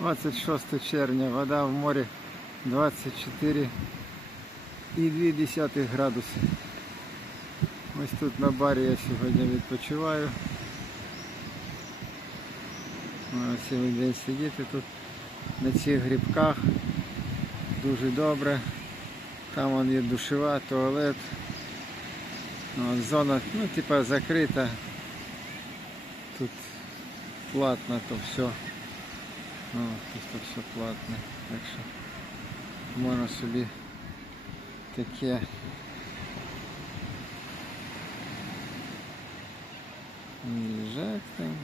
26 червня, вода в морі 24,2 градуси. Ось тут на барі я сьогодні відпочиваю. Можна цілий день сидіти тут на цих грибках. Дуже добре. Там вон є душева, туалет. Ну, зона, ну, типа закрита. Тут платно, то все. Ну, тут то все платне. Так що можна собі таке. Лежак там.